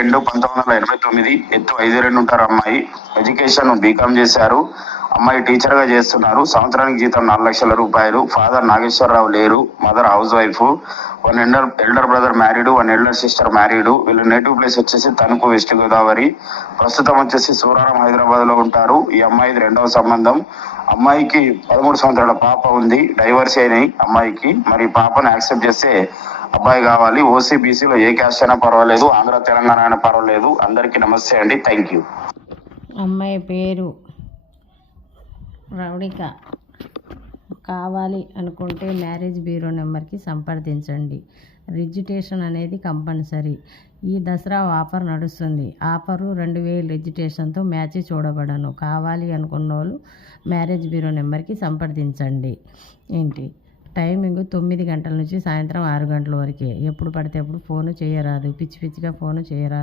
22/1989, ఎత్తు 5'2" ఉంటారు అమ్మాయి. ఎడ్యుకేషన్ బీకామ్ చేశారు. అమ్మాయి టీచర్ గా చేస్తున్నారు. సంవత్సరానికి జీతం 4 లక్షల రూపాయలు. ఫాదర్ నాగేశ్వరరావు లేరు. Mother house wife. 1 elder brother married, 1 elder sister married. వీళ్ళ నేటివ్ ప్లేస్ వచ్చేసి తణుకు, వెస్ట్ గోదావరి. ప్రస్తుతం వచ్చేసి సూరారం, హైదరాబాద్ లో ఉంటారు. ఈ అమ్మాయిది 2వ సంబంధం. అమ్మాయికి 13 సంవత్సరాల పాప ఉంది. డైవర్స్ అయినాయి అమ్మాయికి. మరి పాపను యాక్సెప్ట్ చేస్తే అబ్బాయి కావాలి. ఓసీ బీసీలో ఏ క్యాస్ట్ అయినా పర్వాలేదు, ఆంధ్ర తెలంగాణ అయినా పర్వాలేదు. అందరికీ నమస్తే అండి. Thank you. అమ్మాయి పేరు రౌడిక. కావాలి అనుకుంటే మ్యారేజ్ బ్యూరో నెంబర్కి సంప్రదించండి. రిజిస్ట్రేషన్ అనేది కంపల్సరీ. ఈ దసరా ఆఫర్ నడుస్తుంది. ఆఫరు 2000 రిజిస్ట్రేషన్తో మ్యాచ్ చూడబడను. కావాలి అనుకున్న వాళ్ళు మ్యారేజ్ బ్యూరో నెంబర్కి సంప్రదించండి. ఏంటి టైమింగ్ 9 గంటల నుంచి సాయంత్రం 6 గంటల వరకే. ఎప్పుడు పడితే అప్పుడు ఫోను చేయరాదు. పిచ్చి పిచ్చిగా ఫోను చేయరాదు.